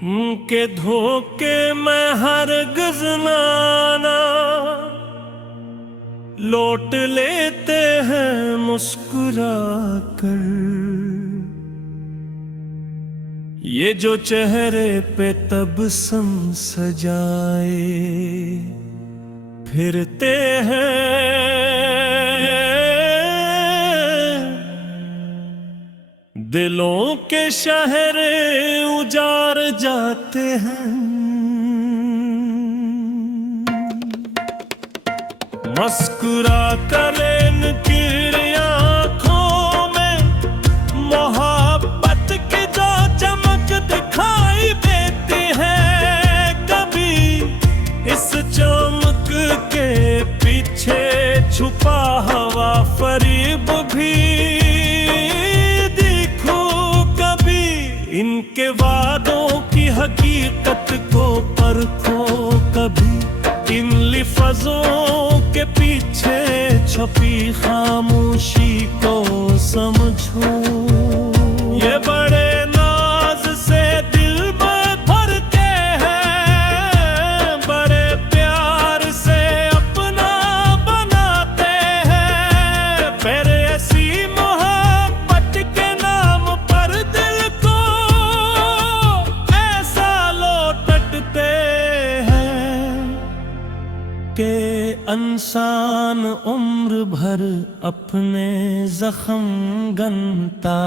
के धोखे में हरगिज़ ना लौट लेते हैं मुस्कुरा कर। ये जो चेहरे पे तबस्सुम सजाए फिरते हैं, दिलों के शहर उजाड़ जाते हैं। मुस्कुरा कर इनकी आँखों में मोहब्बत की जो चमक दिखाई देती है, कभी इस चमक के पीछे छुपा हुआ फरीब भी इनके वादों की हकीकत को परखो, कभी इन लिफ़्ज़ों के पीछे छुपी खामोशी को समझो। ये बड़े नाज से दिल में भरते हैं, बड़े प्यार से अपना बनाते हैं। फिर ऐसी मोहब्बत के नाम पर दिल को के इंसान उम्र भर अपने जख्म गनता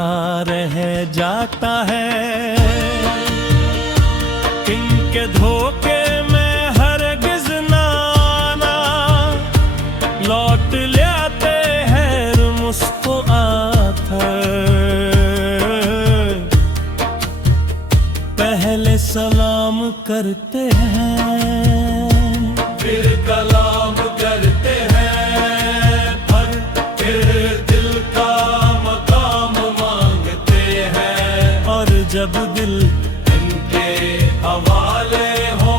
रह जाता है। किनके धोखे में हरगिज़ ना लौट लाते हैं मुस्कुरात पहले सलाम करते हैं फिर कलाम करते हैं, फिर दिल का मकाम मांगते हैं। और जब दिल इनके हवाले हो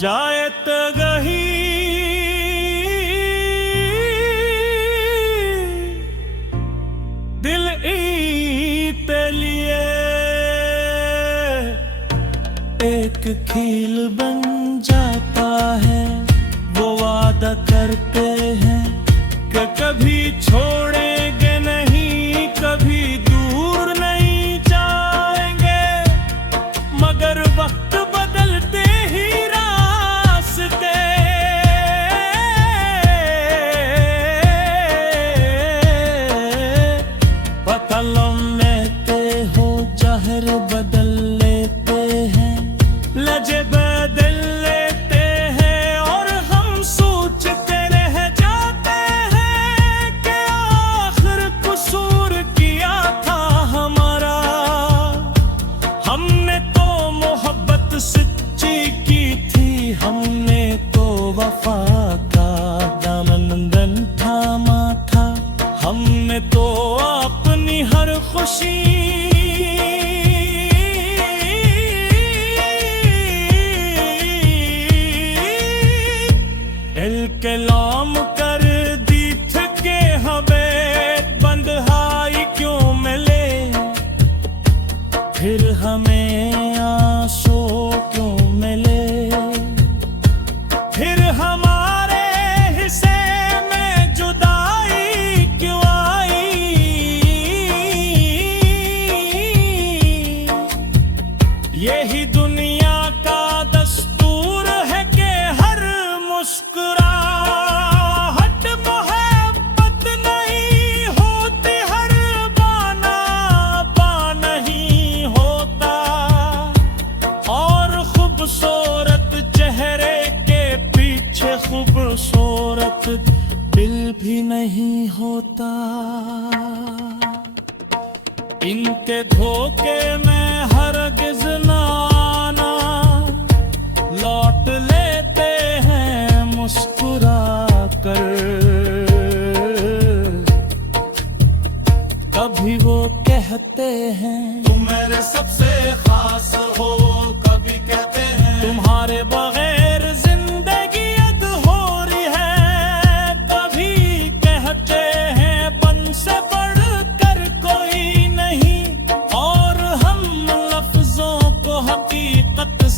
जाए तो कहीं दिल ईते लिए एक खील बन जाता है। वो वादा करते हैं कि कभी छोड़ेंगे नहीं, कभी दूर नहीं जाएंगे, मगर वक्त बदलते ही रास्ते बदल लेते हो, जहर बदल लेते हैं, लजे बदल लेते हैं। और हम सोचते रह जाते हैं कि आखिर कसूर किया था हमारा। हमने तो मोहब्बत सच्ची की थी, हमने तो वफा का दामन थामा था, हमने तो अपनी हर खुशी कलाम कर दी थे हमें बंदहाई क्यों मिले, फिर हमें आंसू क्यों मिले, फिर हमारे हिस्से में जुदाई क्यों आई। यही दुनिया का दस्तूर है कि हर मुस्कुरा खूबसूरत दिल भी नहीं होता। इनके धोखे में हरगिज़ ना आना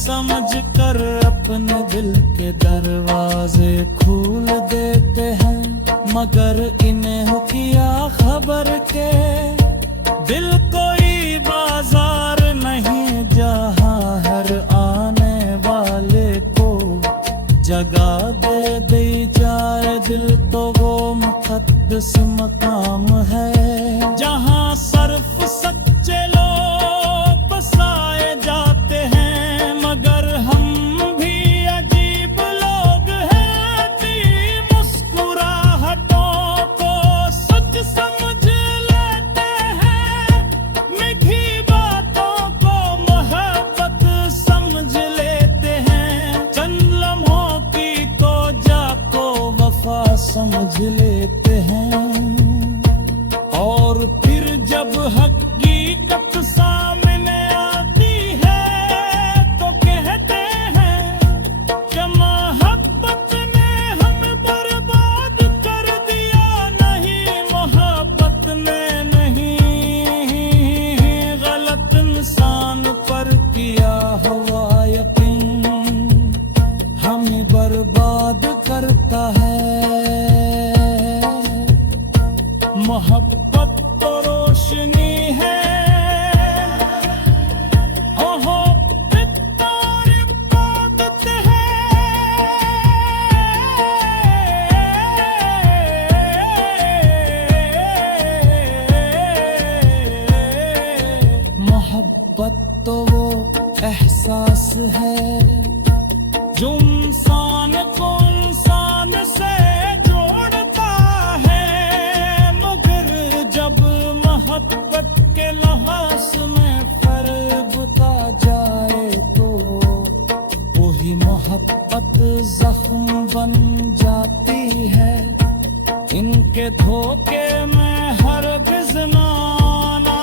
समझ कर अपने दिल के दरवाजे खोल देते हैं, मगर इन्हें हो क्या खबर के दिल कोई बाजार नहीं जहां हर आने वाले को जगह दे जाए दिल, तो वो मुक़द्दस मकाम है जहां सिर्फ सच्चे लोग बसाए जाते हैं। मगर हम भी अजीब लोग हैं, दी मुस्कुराहटों को सच समझ लेते हैं, मीठी बातों को मोहब्बत समझ लेते हैं, चंद लम्हों की तो जाको वफा समझ लेते हैं। और फिर जब हकीकत सामने आती है तो कहते हैं कि मोहब्बत ने हमें बर्बाद कर दिया, नहीं मोहब्बत ने नहीं, गलत इंसान पर किया हुआ यकीन हमें बर्बाद करता है। मोहब्बत तो रोशनी है, ओहो इफ्तार इबादत है, मोहब्बत तो वो एहसास है जो इंसान को इंसान से जोड़ता है, मगर जब मोहब्बत के लिहाज में फर्क आ जाए तो वही मोहब्बत जख्म बन जाती है। इनके धोखे में हरगिज़ ना आना,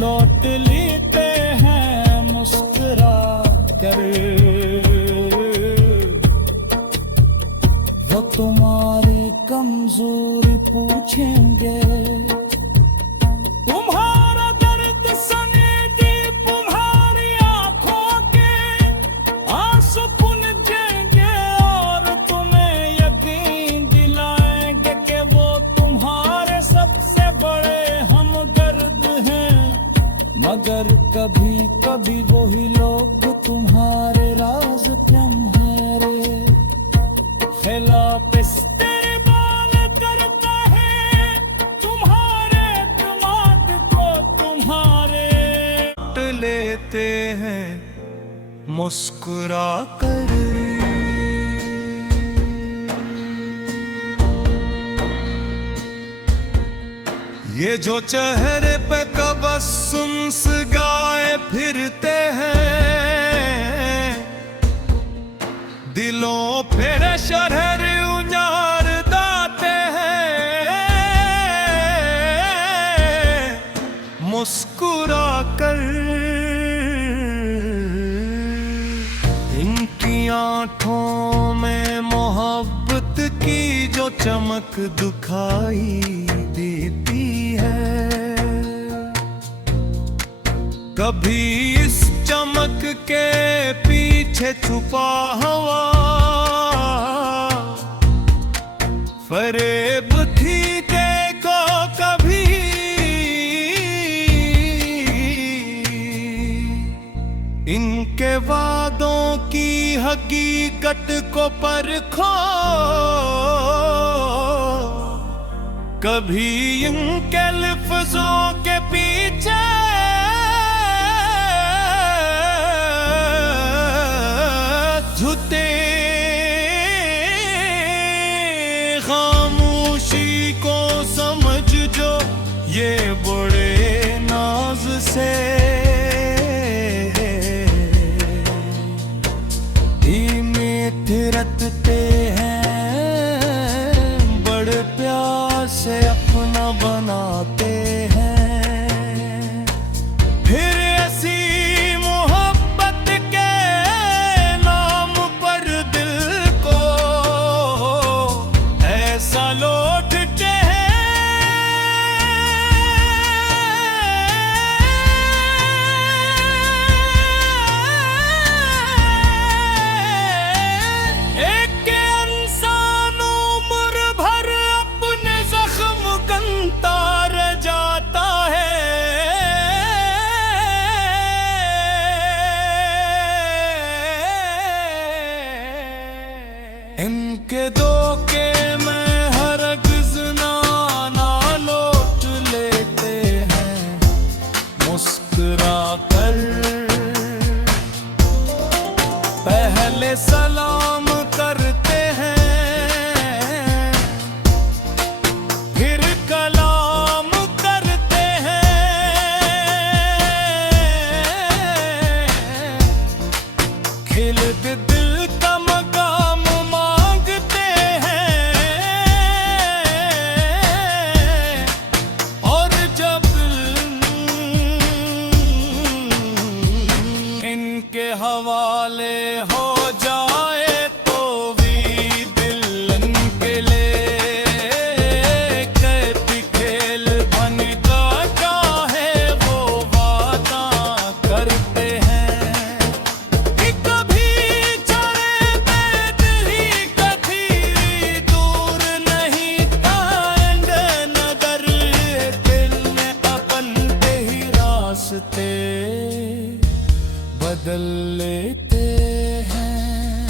लौट लेते हैं मुस्कुरा कर, वो तुम्हारी कमजोरी पूछेंगे, तुम्हारा दर्द सनेगी तुम्हारी आंखों के आंसू पूंजेंगे, और तुम्हें यकीन दिलाएंगे कि वो तुम्हारे सबसे बड़े हमदर्द हैं। मगर कभी कभी वही लोग तुम्हारे राज कम है रे, खिलाफ इस्तेमाल करता है तुम्हारे दिमाग को, तुम्हारे लेते हैं मुस्कुरा कर। ये जो चेहरे पे तबस्सुम गाए फिरते हैं, दिलों पे शरर उजाड़ दाते हैं मुस्कुरा कर। इनकी आंखों में मोहब्बत की जो चमक दिखाई देती है, कभी इस चमक के पीछे छुपा हुआ फरेब थी देखो कभी। इनके वादों की हकीकत को परखो, कभी इनके लफ्जों के पीछे झूठे खामोशी को समझ जो ये बड़े नाज से रटते हैं, बड़े प्यार से अपना बनाते हैं। दिल पे दिल का मकाम मांगते हैं। और जब इनके हवाले हो जाए तो भी दिल इनके लिए कहती खेल बन का चाहे वो वादा करते हैं। कि कभी चढ़े बेदिली कथीरी दूर नहीं था एंड नगर दिल में अपन के ही रास्ते बदल लेते हैं।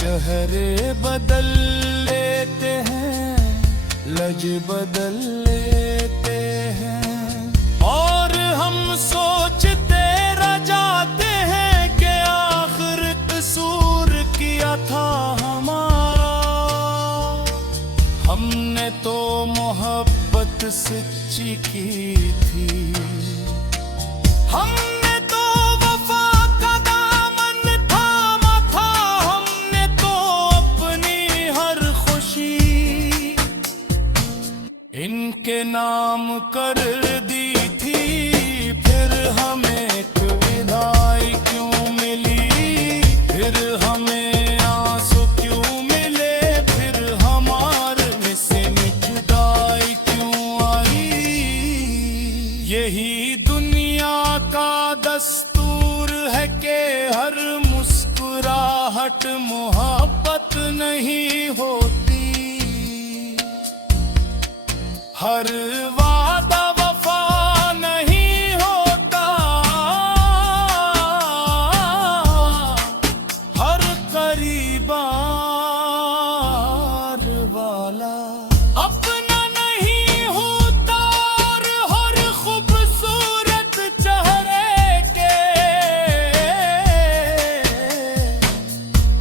चेहरे बदल लेते हैं, लज बदल लेते हैं। और हम सोचते रह जाते हैं कि आखिर कसूर किया था हमारा। हमने तो मोहब्बत सच्ची की थी, हमने तो वफा का दामन थामा था। हमने तो अपनी हर खुशी इनके नाम कर दी थी। फिर हमें एक विदाई क्यों मिली, फिर हमें आंसू क्यों मिले, फिर हमारे में से जुदाई क्यों आई। यही दुनिया का दस्तूर है कि हर मुस्कुराहट मोहब्बत नहीं होती, हर वादा वफा नहीं होता, हर करीबार वाला अपना नहीं होता। और हर खूबसूरत चेहरे के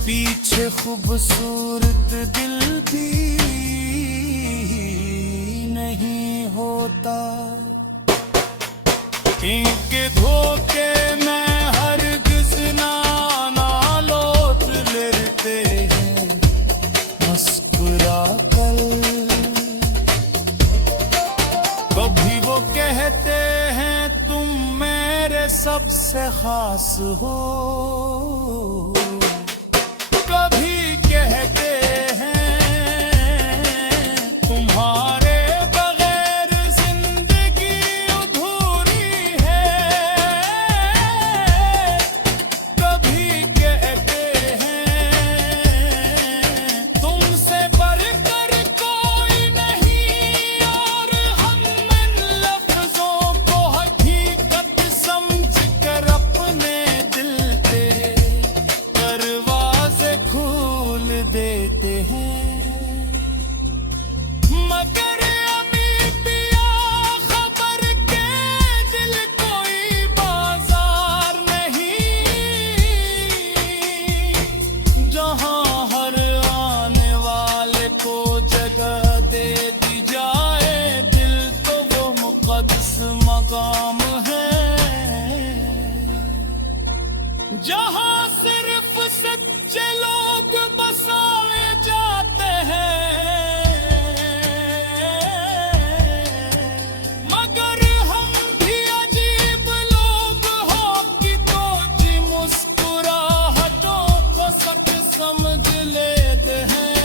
पीछे खूबसूरत दिल भी नहीं होता। इनके धोखे में हरगिज़ ना लौट लेते हैं मुस्कुरा कर। कभी वो कहते हैं तुम मेरे सबसे खास हो, कभी कहते हैं तुम्हारे बगैर जिंदगी अधूरी है। कभी कहते हैं तुमसे बढ़कर कोई नहीं। और हम इन लफ्जों को हकीकत समझ कर अपने दिल पे दरवाजे खोल देते हैं। मगर अभी पिया खबर के दिल कोई बाजार नहीं, जहां हर आने वाले को जगह दे दी जाए। दिल तो वो मुक़द्दस मकाम है जहां सिर्फ सच्चे लोग बसाए जाते हैं। मगर हम भी अजीब लोग हो कि तो जी मुस्कुराहटों को सच समझ लेते हैं।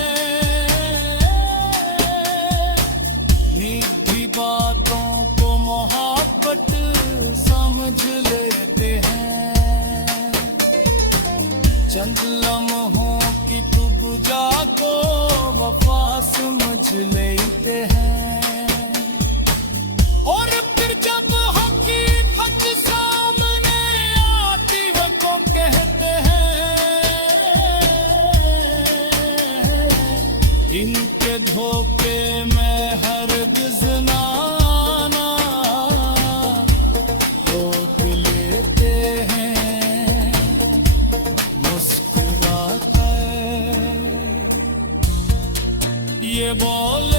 मीठी बातों को मोहब्बत समझ लेते हैं। चंद लम्हों की तू बुझा को वफा समझ लेते हैं। और फिर जब हकीकत सामने आती वो को कहते हैं इनके धोखे में हरगिज़ ना लौट लेते हैं मुस्कुरा कर। ये बोल